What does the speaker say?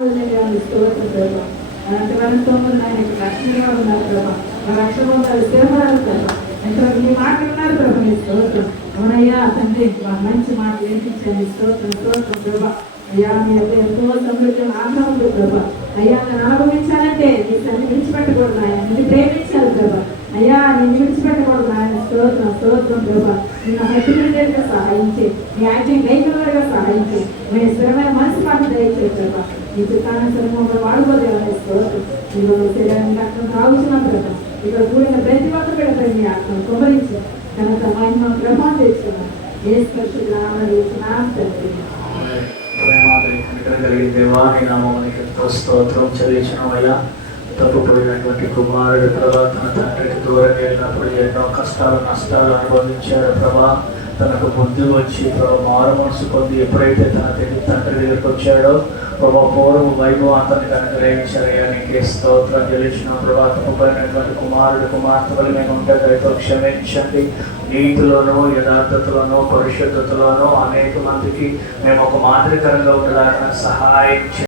అలాంటి వారితో ఆయన రక్షణగా ఉన్నారు ప్రభా. రక్షణ పొందాలి, స్థిరపడాలి ప్రభా. ఎంతవరకు మీ మాట ఉన్నారు ప్రభా. మీ స్తోత్రం అవునయ్యా తండ్రి, మంచి మాట నేర్పించండి. స్తోత్రం స్తోత్రం ప్రభా. అయ్యా మీ యొక్క ఎంతో సమృద్ధి ఆనందం ఉంది ప్రభా. అయ్యా నేను అనుభవించాలంటే నీ సన్ని విడిచిపెట్టకూడదు ఆయన, నిన్ను ప్రేమించాలి ప్రభా. అయ్యా నేను విడిచిపెట్టకూడదు ఆయన. స్తోత్రం స్తోత్రం ప్రభా. నిన్ను హెచ్చరికగా సహాయించి, నీ ఆజ్ఞ గైకలుగా సహాయించి, మీ స్థిరమైన మనసు మాట దయచేది ప్రభా. ఈ చిత్తానుసరంగా వాడుకోదేవాలని స్తోత్రం. ఈరోజు శరీరాన్ని అక్కడ కావుచున్నాం ప్రభా. ఇక్కడ కూడిన ప్రతి ఒక్క పెడతాయి మీ ఆత్మను కుమరించి కనుక మహిమ ప్రభావం తెచ్చుకున్నాం. ఏ స్పర్శులు నామం తండ్రి. కలిగిన దేవా నీ నామమునికి ఎంతో స్తోత్రం చెల్లించినవయ్యా. తప్పుపడినటువంటి కుమారుడు ప్రభా తన తండ్రికి దూరం వెళ్ళినప్పుడు ఎన్నో కష్టాలు నష్టాలు అనుభవించాడు ప్రభా. తనకు బుద్ధి వచ్చి ప్రభా మారు మనసు పొంది ఎప్పుడైతే తన తండ్రి దగ్గరికి వచ్చాడో ప్రభా పూర్వం వైభవం అతనికి అనుగ్రహించారయ్యా. నీకే స్తోత్రం చెల్లించిన ప్రభా. తప్పుపడినటువంటి కుమారుడు కుమార్తెలు మేము ఉంటే దయతో క్షమించండి. నీతిలోనూ యథార్థతలోనూ పరిశుద్ధతలోనూ అనేక మందికి మేము ఒక మాదిరికరంగా ఉండడానికి సహాయం